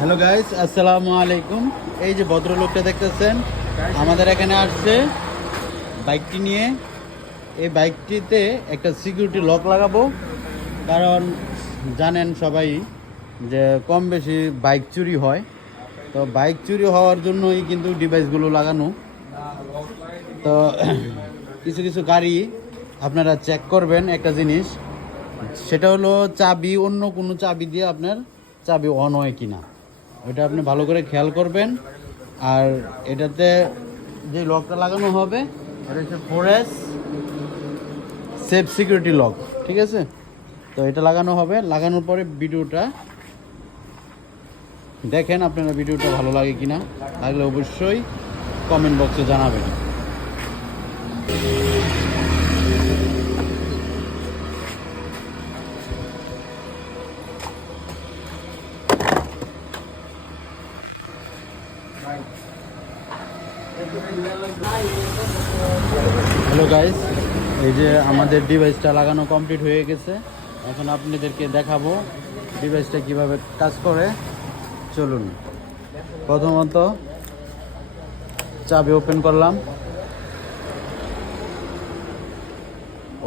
Hello guys, আসসালামু আলাইকুম। এই যে ভদ্রলোকটা দেখতেছেন আমাদের এখানে আসছে বাইকটি নিয়ে। এই বাইকটিতে একটা সিকিউরিটি লক লাগাবো, কারণ জানেন সবাই যে কম বেশি বাইক চুরি হয়। তো বাইক চুরি হওয়ার জন্যই কিন্তু ডিভাইসগুলো লাগানো। তো কিছু কিছু গাড়ি আপনারা চেক করবেন একটা জিনিস, সেটা হলো চাবি অন্য কোনো চাবি দিয়ে আপনার চাবি অন হয় কিনা, ওইটা আপনি ভালো করে খেয়াল করবেন। আর এটাতে যে লকটা লাগানো হবে এটা হচ্ছে 4S সেফ সিকিউরিটি লক, ঠিক আছে? তো এটা লাগানো হবে, লাগানোর পরে ভিডিওটা দেখেন, আপনারা ভিডিওটা ভালো লাগে কিনা, লাগলে অবশ্যই কমেন্ট বক্সে জানাবেন। হ্যালো গাইস, এই যে আমাদের ডিভাইসটা লাগানো কমপ্লিট হয়ে গেছে। এখন আপনাদেরকে দেখাবো ডিভাইসটা কিভাবে কাজ করে। চলুন, প্রথমত চাবি ওপেন করলাম।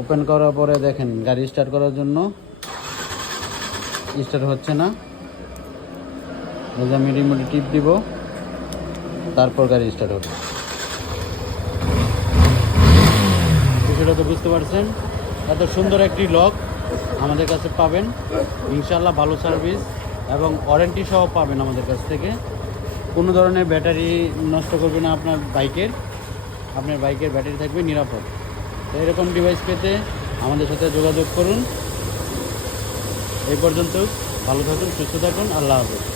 ওপেন করার পরে দেখেন গাড়ি স্টার্ট করার জন্য স্টার্ট হচ্ছে না। এই যে আমি রিমোটে টিপ দিব, তারপর গাড়ি স্টার্ট হবে। সেটা তো বুঝতে পারছেন। এত সুন্দর একটি লক আমাদের কাছে পাবেন ইনশাল্লাহ, ভালো সার্ভিস এবং ওয়ারেন্টি সহ পাবেন আমাদের কাছ থেকে। কোনো ধরনের ব্যাটারি নষ্ট করবে না আপনার বাইকের ব্যাটারি থাকবে নিরাপদ। তো এরকম ডিভাইস পেতে আমাদের সাথে যোগাযোগ করুন। এই পর্যন্ত ভালো থাকুন, সুস্থ থাকুন, আল্লাহ হাফেজ।